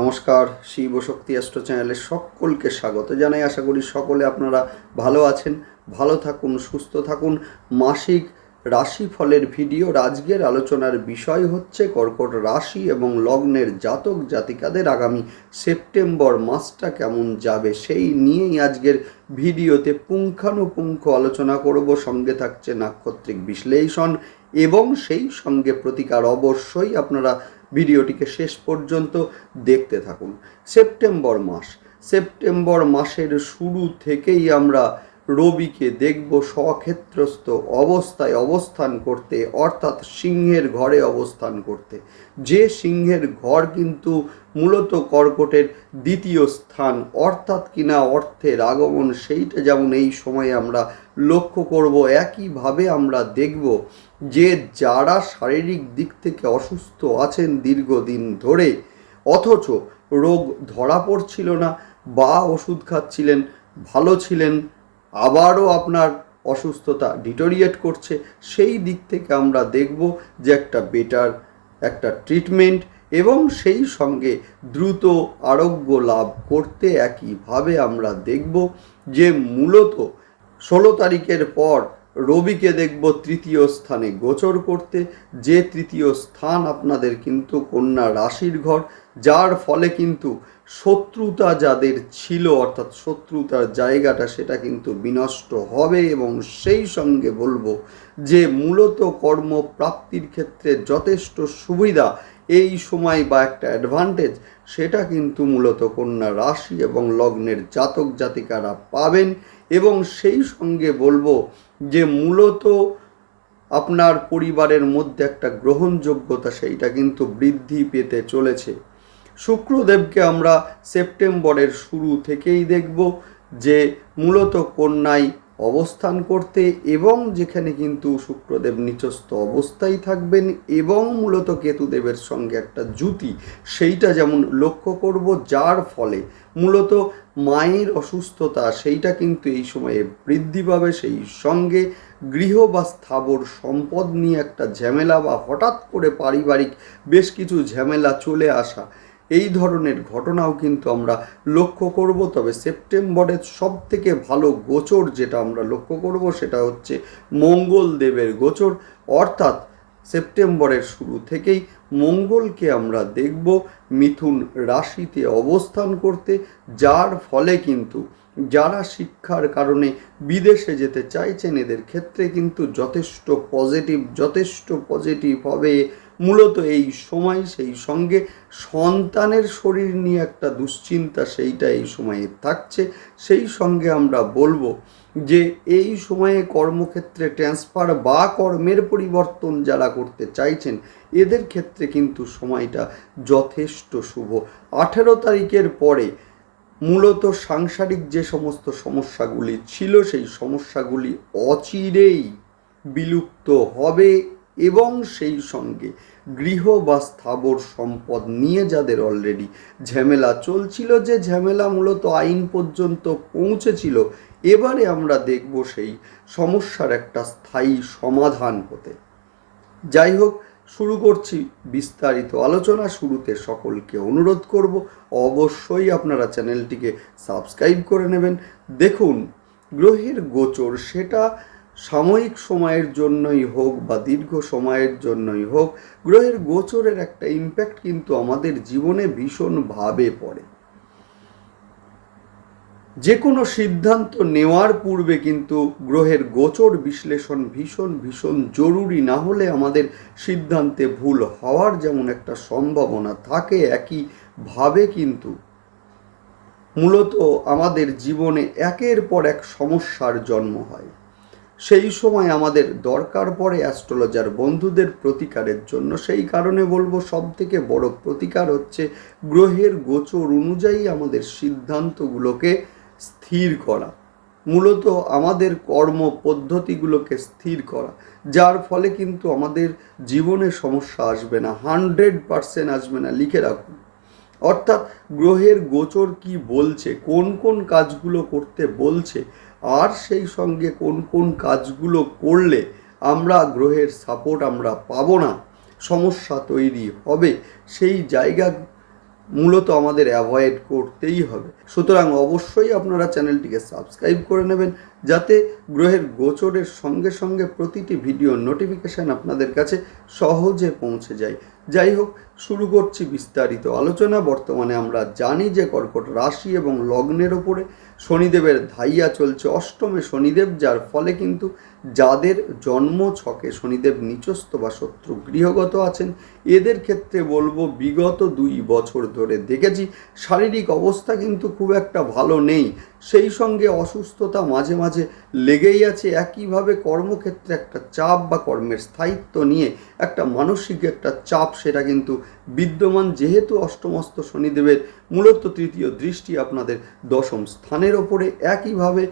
নমস্কার, শিব শক্তি অ্যাস্ট্রো চ্যানেলে সকলকে স্বাগত জানাই। আশা করি সকলে আপনারা ভালো আছেন, ভালো থাকুন, সুস্থ থাকুন। মাসিক রাশিফলের ভিডিও আজকের আলোচনার বিষয় হচ্ছে কর্কট রাশি এবং লগ্নের জাতক জাতিকাদের আগামী সেপ্টেম্বর মাসটা কেমন যাবে সেই নিয়েই আজকের ভিডিওতে পুঙ্খানুপুঙ্খ আলোচনা করব। সঙ্গে থাকছে নাক্ষত্রিক বিশ্লেষণ এবং সেই সঙ্গে প্রতিকার অবশ্যই আপনারা ভিডিওটিকে শেষ পর্যন্ত দেখতে থাকুন। সেপ্টেম্বর মাস। সেপ্টেম্বর মাসের শুরু থেকেই আমরা রবিকে দেখব স্বক্ষেত্রস্থ অবস্থায় অবস্থান করতে, অর্থাৎ সিংহের ঘরে অবস্থান করতে। যে সিংহের ঘর কিন্তু মূলত কর্কটের দ্বিতীয় স্থান। অর্থাৎ কিনা অর্থের আগমন সেইটা যেমন এই সময়ে আমরা লক্ষ্য করব, একইভাবে আমরা দেখব যে যারা শারীরিক দিক থেকে অসুস্থ আছেন দীর্ঘদিন ধরে, অথচ রোগ ধরা পড়ছিল না বা ওষুধ খাচ্ছিলেন, ভালো ছিলেন, আবারও আপনার অসুস্থতা ডিটোরিয়েট করছে, সেই দিক থেকে আমরা দেখব যে একটা বেটার একটা ট্রিটমেন্ট এবং সেই সঙ্গে দ্রুত আরোগ্য লাভ করতে একইভাবে আমরা দেখব যে মূলত ষোলো তারিখের পর রবিকে দেখব তৃতীয় স্থানে গোচর করতে। যে তৃতীয় স্থান আপনাদের কিন্তু কন্যা রাশির ঘর, যার ফলে কিন্তু শত্রুতা যাদের ছিল, অর্থাৎ শত্রুতার জায়গাটা সেটা কিন্তু বিনষ্ট হবে এবং সেই সঙ্গে বলব যে মূলত কর্মপ্রাপ্তির ক্ষেত্রে যথেষ্ট সুবিধা এই সময় বা একটা অ্যাডভান্টেজ সেটা কিন্তু মূলত কন্যা রাশি এবং লগ্নের জাতক জাতিকারা পাবেন এবং সেই সঙ্গে বলব যে মূলত আপনার পরিবারের মধ্যে একটা গ্রহণযোগ্যতা, সেইটা কিন্তু বৃদ্ধি পেতে চলেছে। শুক্রদেবকে আমরা সেপ্টেম্বরের শুরু থেকেই দেখব যে মূলত কন্যায় অবস্থান করতে এবং যেখানে কিন্তু শুক্রদেব নিচস্থ অবস্থায় থাকবেন এবং মূলত কেতুদেবের সঙ্গে একটা জুতি সেইটা যেমন লক্ষ্য করব, যার ফলে মূলত মায়ের অসুস্থতা সেইটা কিন্তু এই সময়ে বৃদ্ধি পাবে। সেই সঙ্গে গৃহ বা স্থাবর সম্পদ নিয়ে একটা ঝামেলা বা হঠাৎ করে পারিবারিক বেশ কিছু ঝামেলা চলে আসা এই ধরনের ঘটনাও কিন্তু আমরা লক্ষ্য করব। তবে সেপ্টেম্বরের সব থেকে ভালো গোচর যেটা আমরা লক্ষ্য করব সেটা হচ্ছে মঙ্গল দেবের গোচর। অর্থাৎ সেপ্টেম্বরের শুরু থেকেই মঙ্গলকে আমরা দেখব মিথুন রাশিতে অবস্থান করতে। যার ফলে কিন্তু যারা শিক্ষার কারণে বিদেশে যেতে চাইছেন, এদের ক্ষেত্রে কিন্তু যথেষ্ট পজিটিভ যথেষ্ট পজিটিভ হবে। মূলত এই সময়, সেই সঙ্গে সন্তানের শরীর নিয়ে একটা দুশ্চিন্তা সেইটা এই সময়ে থাকছে। সেই সঙ্গে আমরা বলব যে এই সময়ে কর্মক্ষেত্রে ট্রান্সফার বা কর্মের পরিবর্তন যারা করতে চাইছেন, এদের ক্ষেত্রে কিন্তু সময়টা যথেষ্ট শুভ। আঠেরো তারিখের পরে মূলত সাংসারিক যে সমস্ত সমস্যাগুলি ছিল, সেই সমস্যাগুলি অচিরেই বিলুপ্ত হবে এবং সেই সঙ্গে গৃহ বা স্থাবর সম্পদ নিয়ে যাদের অলরেডি ঝামেলা চলছিল, যে ঝামেলা মূলত আইন পর্যন্ত পৌঁছেছিল, এবারে আমরা দেখব সেই সমস্যার একটা স্থায়ী সমাধান হতে। যাই হোক, শুরু করছি বিস্তারিত আলোচনা। শুরুতে সকলকে অনুরোধ করব, অবশ্যই আপনারা চ্যানেলটিকে সাবস্ক্রাইব করে নেবেন। দেখুন, গ্রহের গোচর সেটা সাময়িক সময়ের জন্যই হোক বা দীর্ঘ সময়ের জন্যই হোক, গ্রহের গোচরের একটা ইম্প্যাক্ট কিন্তু আমাদের জীবনে ভীষণভাবে পড়ে। যে কোনো সিদ্ধান্ত নেওয়ার পূর্বে কিন্তু গ্রহের গোচর বিশ্লেষণ ভীষণ ভীষণ জরুরি, না হলে আমাদের সিদ্ধান্তে ভুল হওয়ার যেমন একটা সম্ভাবনা থাকে, একইভাবে কিন্তু মূলত আমাদের জীবনে একের পর এক সমস্যার জন্ম হয়। সেই সময় আমাদের দরকার পড়ে অ্যাস্ট্রোলজার বন্ধুদের প্রতিকারের জন্য। সেই কারণে বলব সব থেকে বড় প্রতিকার হচ্ছে গ্রহের গোচর অনুযায়ী আমাদের সিদ্ধান্তগুলোকে স্থির করা। মূলত আমাদের কর্ম পদ্ধতিগুলোকে স্থির করা। যার ফলে কিন্তু আমাদের জীবনে সমস্যা আসবে না। হান্ড্রেড পারসেন্ট আসবে না। লিখে রাখুন। অর্থাৎ গ্রহের গোচর কি বলছে, কোন কোন কাজগুলো করতে বলছে, আর সেই সঙ্গে কোন কোন কাজগুলো করলে আমরা গ্রহের সাপোর্ট আমরা পাবো না, সমস্যা তৈরি হবে, সেই জায়গা মূলত আমাদের অ্যাভয়েড করতেই হবে। সুতরাং অবশ্যই আপনারা চ্যানেলটিকে সাবস্ক্রাইব করে নেবেন, যাতে গ্রহের গোচরের সঙ্গে সঙ্গে প্রতিটি ভিডিও নোটিফিকেশান আপনাদের কাছে সহজে পৌঁছে যায়। যাই হোক শুরু করছি বিস্তারিত আলোচনা। বর্তমানে আমরা জানি যে কর্কট রাশি এবং লগ্নের ওপরে শনিদেবের ধাইয়া চলছে অষ্টমে শনিদেব, যার ফলে কিন্তু যাদের জন্ম ছকে শনিদেব নিচস্থ বা শত্রু গৃহগত আছেন, এদের ক্ষেত্রে বলব বিগত দুই বছর ধরে দেখেছি শারীরিক অবস্থা কিন্তু খুব একটা ভালো নেই। সেই সঙ্গে অসুস্থতা মাঝে মাঝে লেগেই আছে। একইভাবে কর্মক্ষেত্রে একটা চাপ বা কর্মের স্থায়িত্ব নিয়ে একটা মানসিক একটা চাপ, সেটা কিন্তু বিদ্যমান যেহেতু অষ্টমস্ত শনিদেবের মূলত তৃতীয় দৃষ্টি আপনাদের দশম স্থানের ওপরে, একইভাবে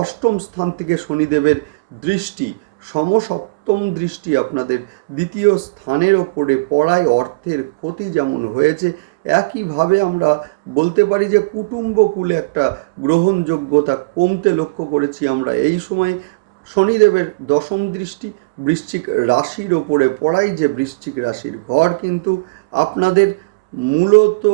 অষ্টম স্থান থেকে শনিদেবের দৃষ্টি, সমসপ্তম দৃষ্টি আপনাদের দ্বিতীয় স্থানের ওপরে পড়ায় অর্থের ক্ষতি যেমন হয়েছে, একইভাবে আমরা বলতে পারি যে কুটুম্বকুলে একটা গ্রহণযোগ্যতা কমতে লক্ষ্য করেছি আমরা। এই সময় শনিদেবের দশম দৃষ্টি বৃশ্চিক রাশির ওপরে পড়ায় যে বৃশ্চিক রাশির ঘর কিন্তু আপনাদের মূলত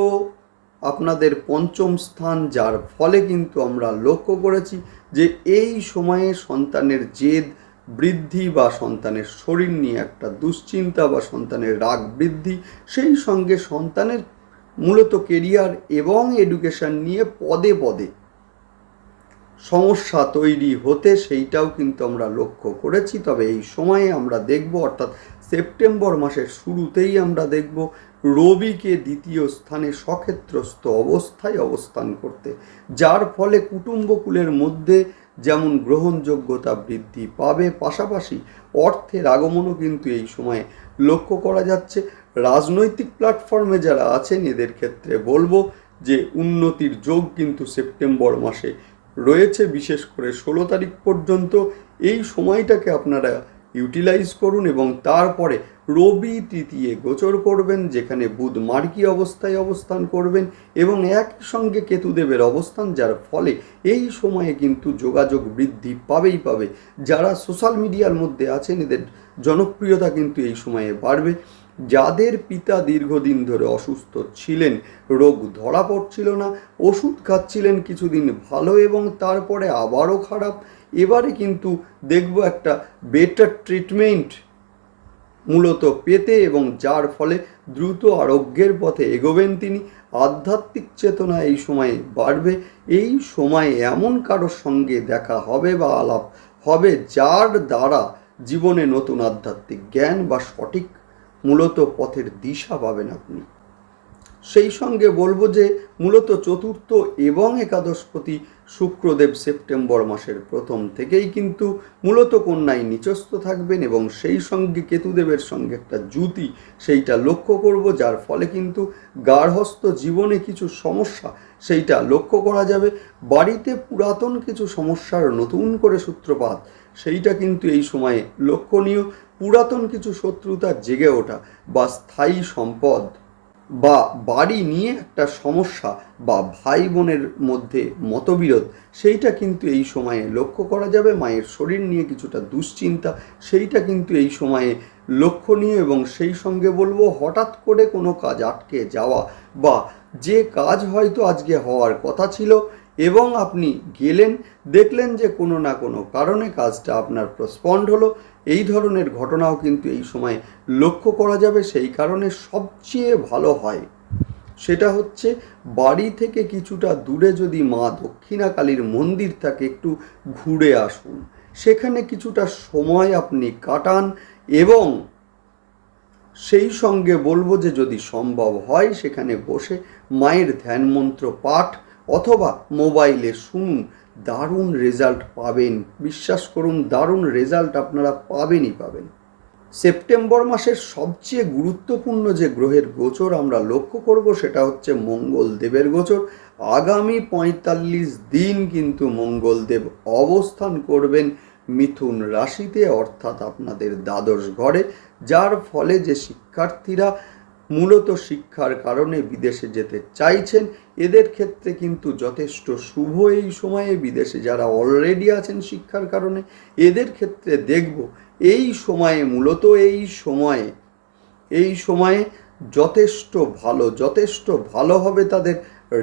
আপনাদের পঞ্চম স্থান যার ফলে কিন্তু আমরা লক্ষ্য করেছি যে এই সময়ে সন্তানের জেদ বৃদ্ধি বা সন্তানের শরীর নিয়ে একটা দুশ্চিন্তা বা সন্তানের রাগ বৃদ্ধি, সেই সঙ্গে সন্তানের মূলত কেরিয়ার এবং এডুকেশন নিয়ে পদে পদে সমস্যা তৈরি হতে সেইটাও কিন্তু আমরা লক্ষ্য করেছি। তবে এই সময়ে আমরা দেখব, অর্থাৎ সেপ্টেম্বর মাসের শুরুতেই আমরা দেখব রবিকে দ্বিতীয় স্থানে সক্ষেত্রস্থ অবস্থায় অবস্থান করতে। যার ফলে কুটুম্বকুলের মধ্যে যেমন গ্রহণযোগ্যতা বৃদ্ধি পাবে, পাশাপাশি অর্থের আগমনও কিন্তু এই সময়ে লক্ষ্য করা যাচ্ছে। রাজনৈতিক প্ল্যাটফর্মে যারা আছেন, এদের ক্ষেত্রে বলব যে উন্নতির যোগ কিন্তু সেপ্টেম্বর মাসে রয়েছে, বিশেষ করে ষোলো তারিখ পর্যন্ত। এই সময়টাকে আপনারা ইউটিলাইজ করুন এবং তারপরে রবি তৃতীয় গোচর করবেন, যেখানে বুধ মার্কি অবস্থায় অবস্থান করবেন এবং একই সঙ্গে কেতুদেবের অবস্থান, যার ফলে এই সময়ে কিন্তু যোগাযোগ বৃদ্ধি পাবেই পাবে। যারা সোশ্যাল মিডিয়ার মধ্যে আছেন, এদের জনপ্রিয়তা কিন্তু এই সময়ে বাড়বে। যাদের পিতা দীর্ঘদিন ধরে অসুস্থ ছিলেন, রোগ ধরা পড়ছিল না, ওষুধ খাচ্ছিলেন কিছুদিন ভালো এবং তারপরে আবারও খারাপ, এবারে কিন্তু দেখব একটা বেটার ট্রিটমেন্ট মূলত পেতে এবং যার ফলে দ্রুত আরোগ্যের পথে এগোবেন তিনি। আধ্যাত্মিক চেতনা এই সময়ে বাড়বে, এই সময়ে এমন কারোর সঙ্গে দেখা হবে বা আলাপ হবে যার দ্বারা জীবনে নতুন আধ্যাত্মিক জ্ঞান বা সঠিক মূলত পথের দিশা পাবেন আপনি। সেই সঙ্গে বলব যে, মূলত চতুর্থ এবং একাদশপতি শুক্রদেব সেপ্টেম্বর মাসের প্রথম থেকেই কিন্তু মূলত কন্যায় নিচস্থ থাকবেন এবং সেই সঙ্গে কেতুদেবের সঙ্গে একটা জুতি সেইটা লক্ষ্য করব, যার ফলে কিন্তু গার্হস্থ জীবনে কিছু সমস্যা সেইটা লক্ষ্য করা যাবে। বাড়িতে পুরাতন কিছু সমস্যার নতুন করে সূত্রপাত সেইটা কিন্তু এই সময়ে লক্ষণীয়। পুরাতন কিছু শত্রুতা জেগে ওঠা বা স্থায়ী সম্পদ বা বাড়ি নিয়ে একটা সমস্যা বা ভাই বোনের মধ্যে মতবিরোধ, সেইটা কিন্তু এই সময়ে লক্ষ্য করা যাবে। মায়ের শরীর নিয়ে কিছুটা দুশ্চিন্তা, সেইটা কিন্তু এই সময়ে লক্ষণীয় এবং সেই সঙ্গে বলব হঠাৎ করে কোনো কাজ আটকে যাওয়া বা যে কাজ হয়তো আজকে হওয়ার কথা ছিল এবং আপনি গেলেন, দেখলেন যে কোনো না কোনো কারণে কাজটা আপনার প্রস্পন্ড হলো। এই ধরনের ঘটনাও কিন্তু এই সময় লক্ষ্য করা যাবে, সেই কারণে সবচেয়ে ভালো হয়। সেটা হচ্ছে বাড়ি থেকে কিছুটা দূরে যদি মা দক্ষিণাকালীর মন্দির থাকে, একটু ঘুরে আসুন। সেখানে কিছুটা সময় আপনি কাটান এবং সেই সঙ্গে বলব যে যদি সম্ভব হয়, সেখানে বসে মায়ের ধ্যান মন্ত্র পাঠ অথবা মোবাইলে শুনুন, দারুণ রেজাল্ট পাবেন। বিশ্বাস করুন, দারুণ রেজাল্ট আপনারা পাবেনই পাবেন। সেপ্টেম্বর মাসের সবচেয়ে গুরুত্বপূর্ণ যে গ্রহের গোচর আমরা লক্ষ্য করব সেটা হচ্ছে মঙ্গল দেবের গোচর। আগামী পঁয়তাল্লিশ দিন কিন্তু মঙ্গলদেব অবস্থান করবেন মিথুন রাশিতে, অর্থাৎ আপনাদের দ্বাদশ ঘরে, যার ফলে যে শিক্ষার্থীরা মূলত শিক্ষার কারণে বিদেশে যেতে চাইছেন। এদের ক্ষেত্রে কিন্তু যথেষ্ট শুভ এই সময়ে। বিদেশে যারা অলরেডি আছেন শিক্ষার কারণে, এদের ক্ষেত্রে দেখব এই সময়ে, মূলত এই সময়ে এই সময়ে যথেষ্ট ভালো যথেষ্ট ভালো হবে তাদের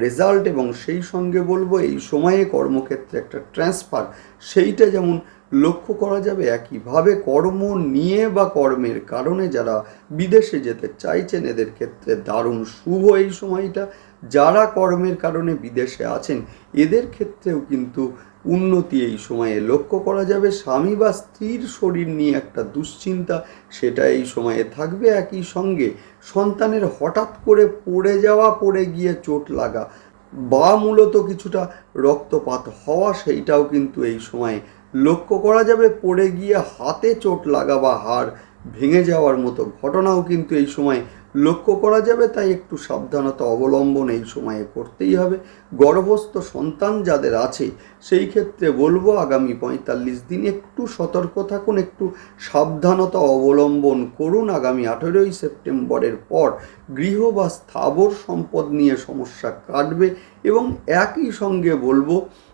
রেজাল্ট এবং সেই সঙ্গে বলব এই সময়ে কর্মক্ষেত্রে একটা ট্রান্সফার সেইটা যেমন লক্ষ্য করা যাবে একইভাবে কর্ম নিয়ে বা কর্মের কারণে যারা বিদেশে যেতে চাইছেন, এদের ক্ষেত্রে দারুণ শুভ এই সময়টা। যারা কর্মের কারণে বিদেশে আছেন, এদের ক্ষেত্রেও কিন্তু উন্নতি এই সময়ে লক্ষ্য করা যাবে। স্বামী বা স্ত্রীর শরীর নিয়ে একটা দুশ্চিন্তা, সেটা এই সময়ে থাকবে একই সঙ্গে। সন্তানের হঠাৎ করে পড়ে যাওয়া, পড়ে গিয়ে চোট লাগা বা মূলত কিছুটা রক্তপাত হওয়া, সেইটাও কিন্তু এই সময়ে লক্ষ্য করা যাবে পড়ে গিয়ে হাতে চোট লাগা বা হাড় ভেঙে যাওয়ার মতো ঘটনাও কিন্তু এই সময় লক্ষ্য করা যাবে, তাই একটু সাবধানতা অবলম্বন এই সময়ে করতেই হবে। গর্ভস্থ সন্তান যাদের আছে, সেই ক্ষেত্রে বলব আগামী পঁয়তাল্লিশ দিন একটু সতর্ক থাকুন, একটু সাবধানতা অবলম্বন করুন। আগামী আঠেরোই সেপ্টেম্বরের পর গৃহ বা স্থাবর সম্পদ নিয়ে সমস্যা কাটবে এবং একই সঙ্গে বলব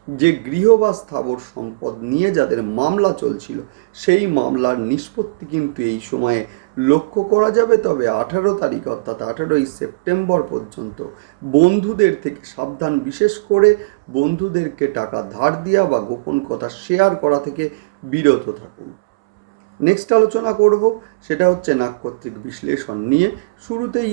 যে গৃহ বা স্থাবর সম্পদ নিয়ে যাদের মামলা চলছিল, সেই মামলার নিষ্পত্তি কিন্তু এই সময়ে লক্ষ্য করা যাবে। তবে আঠারো তারিখ অর্থাৎ আঠারোই সেপ্টেম্বর পর্যন্ত বন্ধুদের থেকে সাবধান, বিশেষ করে বন্ধুদেরকে টাকা ধার দেওয়া বা গোপন কথা শেয়ার করা থেকে বিরত থাকুন। নেক্সট আলোচনা করব, সেটা হচ্ছে নাক্ষত্রিক বিশ্লেষণ নিয়ে। শুরুতেই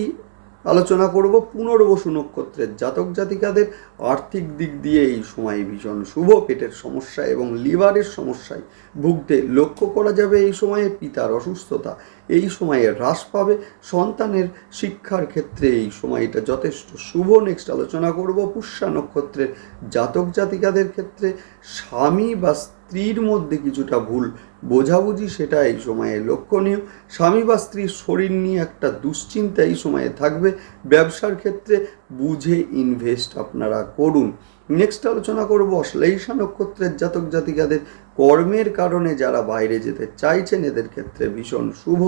আলোচনা করব পুনর্বসু নক্ষত্রের জাতক জাতিকাদের আর্থিক দিক দিয়ে এই সময় ভীষণ শুভ, পেটের সমস্যা এবং লিভারের সমস্যায় ভুগতে লক্ষ্য করা যাবে এই সময়ে পিতার অসুস্থতা। এই সময়ে হ্রাস পাবে। সন্তানের শিক্ষার ক্ষেত্রে এই সময়টা যথেষ্ট শুভ। নেক্সট আলোচনা করব পুষ্যা নক্ষত্রের জাতক জাতিকাদের ক্ষেত্রে স্বামী বা স্ত্রীর মধ্যে কিছুটা ভুল বোঝাবুঝি, সেটা এই সময়ে লক্ষণীয়। স্বামী বা স্ত্রীর শরীর নিয়ে একটা দুশ্চিন্তা এই সময়ে থাকবে। ব্যবসার ক্ষেত্রে বুঝে ইনভেস্ট আপনারা করুন। নেক্সট আলোচনা করব অশ্লেষা নক্ষত্রের জাতক জাতিকাদের কর্মের কারণে যারা বাইরে যেতে চাইছেন, এদের ক্ষেত্রে ভীষণ শুভ।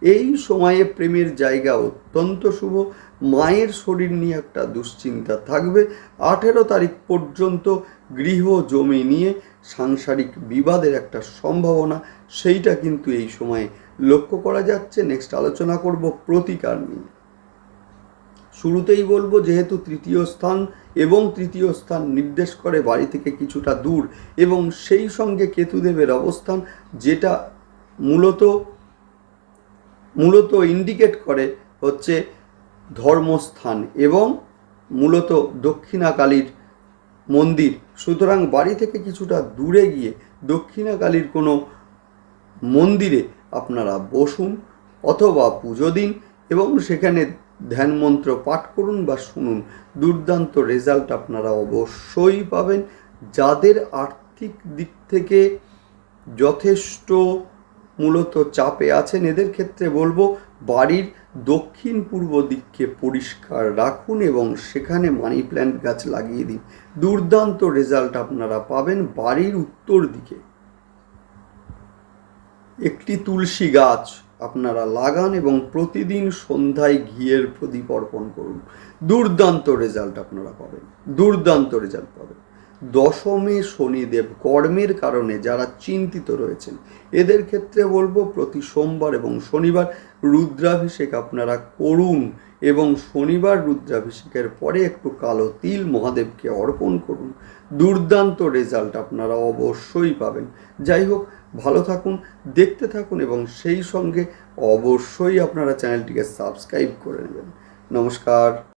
এই সময়ে প্রেমের জায়গা অত্যন্ত শুভ। মায়ের শরীর নিয়ে একটা দুশ্চিন্তা থাকবে। আঠেরো তারিখ পর্যন্ত গৃহ জমি নিয়ে সাংসারিক বিবাদের একটা সম্ভাবনা, সেইটা কিন্তু এই সময়ে লক্ষ্য করা যাচ্ছে। নেক্সট আলোচনা করব প্রতিকার নিয়ে। শুরুতেই বলব যেহেতু তৃতীয় স্থান এবং তৃতীয় স্থান নির্দেশ করে বাড়ি থেকে কিছুটা দূর এবং সেই সঙ্গে কেতুদেবের অবস্থান যেটা মূলত মূলত ইন্ডিকেট করে হচ্ছে ধর্মস্থান এবং মূলত দক্ষিণাকালীর মন্দির। সুতরাং বাড়ি থেকে কিছুটা দূরে গিয়ে দক্ষিণাকালীর কোনো মন্দিরে আপনারা বসুন অথবা পুজো দিন এবং সেখানে ধ্যান মন্ত্র পাঠ করুন বা শুনুন, দুর্দান্ত রেজাল্ট আপনারা অবশ্যই পাবেন। যাদের আর্থিক দিক থেকে যথেষ্ট মূলত চাপে আছেন, এদের ক্ষেত্রে বলব বাড়ির দক্ষিণ পূর্ব দিককে পরিষ্কার রাখুন এবং সেখানে মানি প্ল্যান্ট গাছ লাগিয়ে দিন। দুর্দান্ত রেজাল্ট আপনারা পাবেন বাড়ির উত্তর দিকে। একটি তুলসী গাছ আপনারা লাগান এবং প্রতিদিন সন্ধ্যায় ঘিয়ের প্রদীপ অর্পণ করুন। দুর্দান্ত রেজাল্ট আপনারা পাবেন। দুর্দান্ত রেজাল্ট পাবেন। দশমে শনিদেব কর্মের কারণে যারা চিন্তিত রয়েছেন, এদের ক্ষেত্রে বলব প্রতি সোমবার এবং শনিবার রুদ্রাভিষেক আপনারা করুন এবং শনিবার রুদ্রাভিষেকের পরে একটু কালো তিল মহাদেবকে অর্পণ করুন। দুর্দান্ত রেজাল্ট আপনারা অবশ্যই পাবেন। যাই হোক ভালো থাকুন দেখতে থাকুন এবং সেই সঙ্গে অবশ্যই আপনারা চ্যানেলটিকে সাবস্ক্রাইব করে নেবেন। নমস্কার।